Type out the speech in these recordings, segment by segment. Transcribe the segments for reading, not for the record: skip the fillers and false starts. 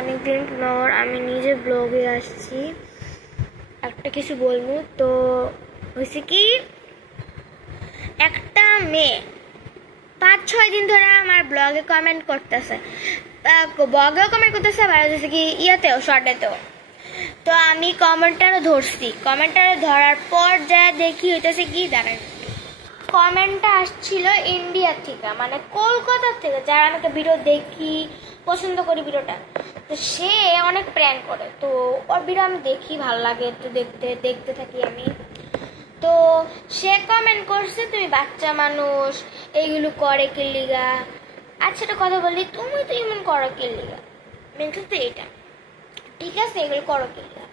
অনেকদিন পর আমি নিজে ব্লগে আসছি, একটা কিছু বলবো। তো হয়েছে কি, একটা মেয়ে 5-6 দিন ধরে আমার ব্লগে কমেন্ট করতেছে, ব্লগেও কমেন্ট করতেছে, আবার হচ্ছে কি ইয়াতেও, শর্টেতেও। তো আমি কমেন্টারও ধরছি, কমেন্টারে ধরার পর যা দেখি হইতেছে কি দাঁড়ায়, কমেন্টটা আসছিল ইন্ডিয়া থেকে, মানে কলকাতা থেকে, যারা আমাকে ভিডিও দেখি পছন্দ করি ভিডিওটা। তো সে অনেক প্র্যাঙ্ক করে, তো ওর ভিডিও আমি দেখি, ভালো লাগে, তো দেখতে থাকি আমি। তো সে কমেন্ট করছে, তুমি বাচ্চা মানুষ, এইগুলো করে কি লিগা। আচ্ছা একটা কথা বলি, তুমি তো এমন করো কি লিগা, মেন তো এটা ঠিক আছে, এগুলো করো কি লিগা।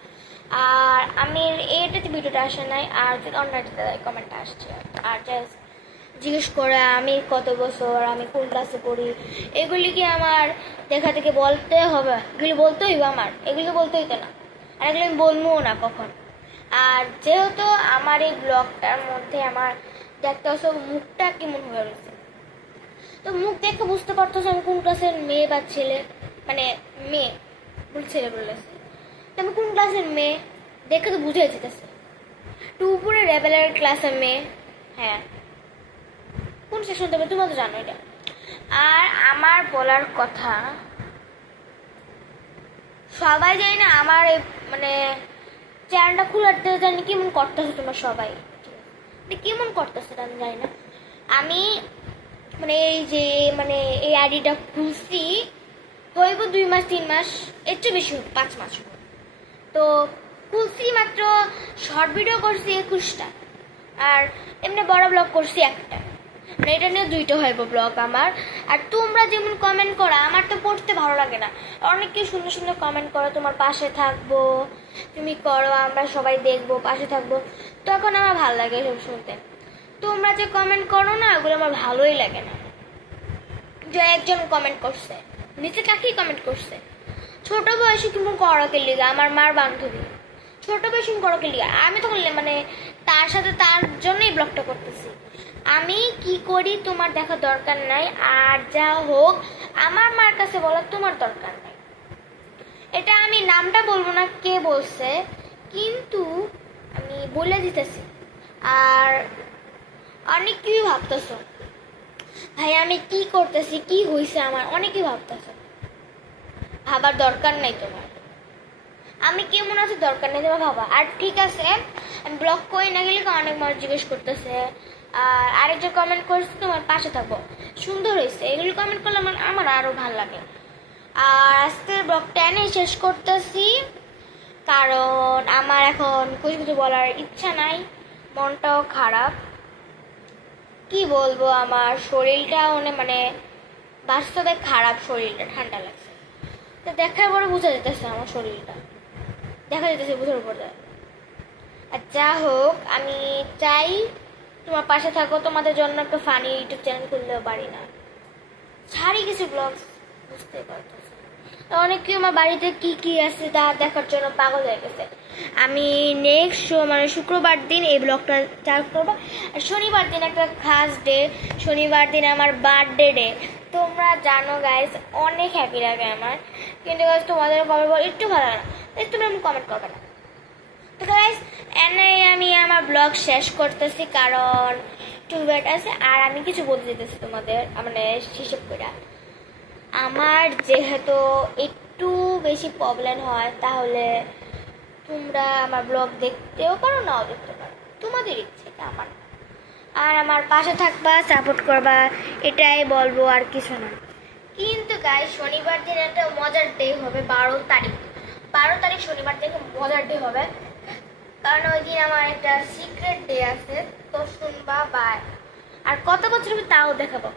আর আমি এটাতে ভিডিওটা আসে নাই, আর অন্যটাতে কমেন্টটা আসছে। আর জাস্ট জিজ্ঞেস করে আমি কত বছর, আমি কোন ক্লাসে পড়ি, এগুলি কি আমার দেখা থেকে বলতে হবে? এগুলি বলতে হইব আমার, এগুলি বলতে হইতো না, আর এগুলো আমি বলবো না কখন। আর যেহেতু আমার এই ব্লগটার মধ্যে আমার দেখতে সব মুখটা কেমন হয়ে রয়েছে, তো মুখ দেখে বুঝতে পারতেছে আমি কোন ক্লাসের মেয়ে বা ছেলে, মানে মেয়ে, ছেলে বলেছে, তো আমি কোন ক্লাসের মেয়ে দেখে তো বুঝে যেতেছে। তো উপরে রেবেলের ক্লাসের মেয়ে, হ্যাঁ কোন সেকশন দেবে তোমরা তো জানো এটা। আর আমার বলার কথা, সবাই জানি না আমার এই মানে চ্যানেলটা খুলাতে জানি কেমন করতেছে, তোমার সবাই কেমন করতেছে আমি জানি না। আমি মানে এই যে মানে এই আইডিটা খুলছি হইব 2 মাস 3 মাস, এর চেয়ে বেশি 5 মাস। তো খুলছি মাত্র, শর্ট ভিডিও করছি 21টা, আর এমনি বড় ব্লগ করছি একটা, মানে এটা নিয়ে 2টা হইব ব্লগ আমার। আর তোমরা যেমন কমেন্ট করো, আমার তো পড়তে ভালো লাগে না, অনেকে সুন্দর সুন্দর কমেন্ট করো, তোমার পাশে থাকবো, তুমি করো, আমরা সবাই দেখবো, পাশে থাকবো, তখন আমার ভালো লাগে এসব শুনতে। তোমরা যে কমেন্ট করো না, ওগুলো আমার ভালোই লাগে না। যে একজন কমেন্ট করছে, নিচে কাকেই কমেন্ট করছে, ছোট বয়সে কিন্তু করকে লিগা, আমার মার বান্ধবী, ছোট বয়সে করকে লিগা। আমি তখন মানে তার সাথে তার জন্যই ব্লগটা করতেছি, আমি কি করি তোমার দেখা দরকার নাই, আর যা হোক আমার মার কাছে বলার তোমার দরকার নাই। এটা আমি নামটা বলবো না কে বলছে, কিন্তু আমি বলে দিতেছি। আর অনেক কিছুই ভাবতেছ, ভাই আমি কি করতেছি, কি হয়েছে আমার, অনেকেই ভাবতেছ, ভাবার দরকার নাই তোমার, আমি কেমন আছে দরকার নেই তোমার ভাবা। আর ঠিক আছে, আমি ব্লগ করি না গেলে অনেক মানুষ জিজ্ঞেস করতেছে, আর আরেকজন কমেন্ট করছে তোমার পাশে থাকবো, সুন্দর হয়েছে, এগুলো কমেন্ট করলে আমার আরো ভালো লাগে। আর আজকের ব্লগটা এনেই শেষ করতেছি, কারণ আমার এখন কিছু বলার ইচ্ছা নাই, মনটাও খারাপ। কি বলবো, আমার শরীরটা মানে বাস্তবে খারাপ, শরীরটা ঠান্ডা লাগছে, তো দেখার পরে বোঝা যেতেছে আমার শরীরটা, দেখা যেতেছে বুঝার উপর। আর যা হোক, আমি চাই তোমার পাশে থাকো, তোমাদের জন্য একটা ফানি ইউটিউব চ্যানেল খুললেও পারি না, ছাড়ি কিছু ব্লগ, বুঝতে পারতেছে। অনেকে আমার বাড়িতে কি কি আছে তা দেখার জন্য পাগল হয়ে গেছে। আমি নেক্সট মানে শুক্রবার দিন এই ব্লগটা চালু করবো, আর শনিবার দিন একটা খাস ডে, শনিবার দিন আমার বার্থডে ডে। তোমরা জানো গাইজ, অনেক হ্যাপি লাগে আমার, কিন্তু গাইজ তোমাদের কমেন্ট বল একটু ভালো না, তোমরা আমি কমেন্ট করবে না। তো গাইজ এনে আমি আমার ব্লগ শেষ করতেছি, কারণ টুবেট আছে, আর আমি কিছু বলতে যেতেছি তোমাদের, মানে হিসেব করে আমার যেহেতু একটু বেশি প্রবলেম হয়, তাহলে তোমরা আমার ব্লগ দেখতেও পারো, নাও দেখতে পারো, তোমাদের ইচ্ছে, আমার। আর আমার পাশে থাকবা, সাপোর্ট করবা, এটাই বলবো, আর কিছু না। কিন্তু গাইস শনিবার দিন একটা মজার ডে হবে, 12 তারিখ শনিবার থেকে মজার ডে হবে, কারণ ওই দিন আমার একটা সিক্রেট ডে আছে, তো শুনবা। বাই। আর কত বছর তাও দেখাবো।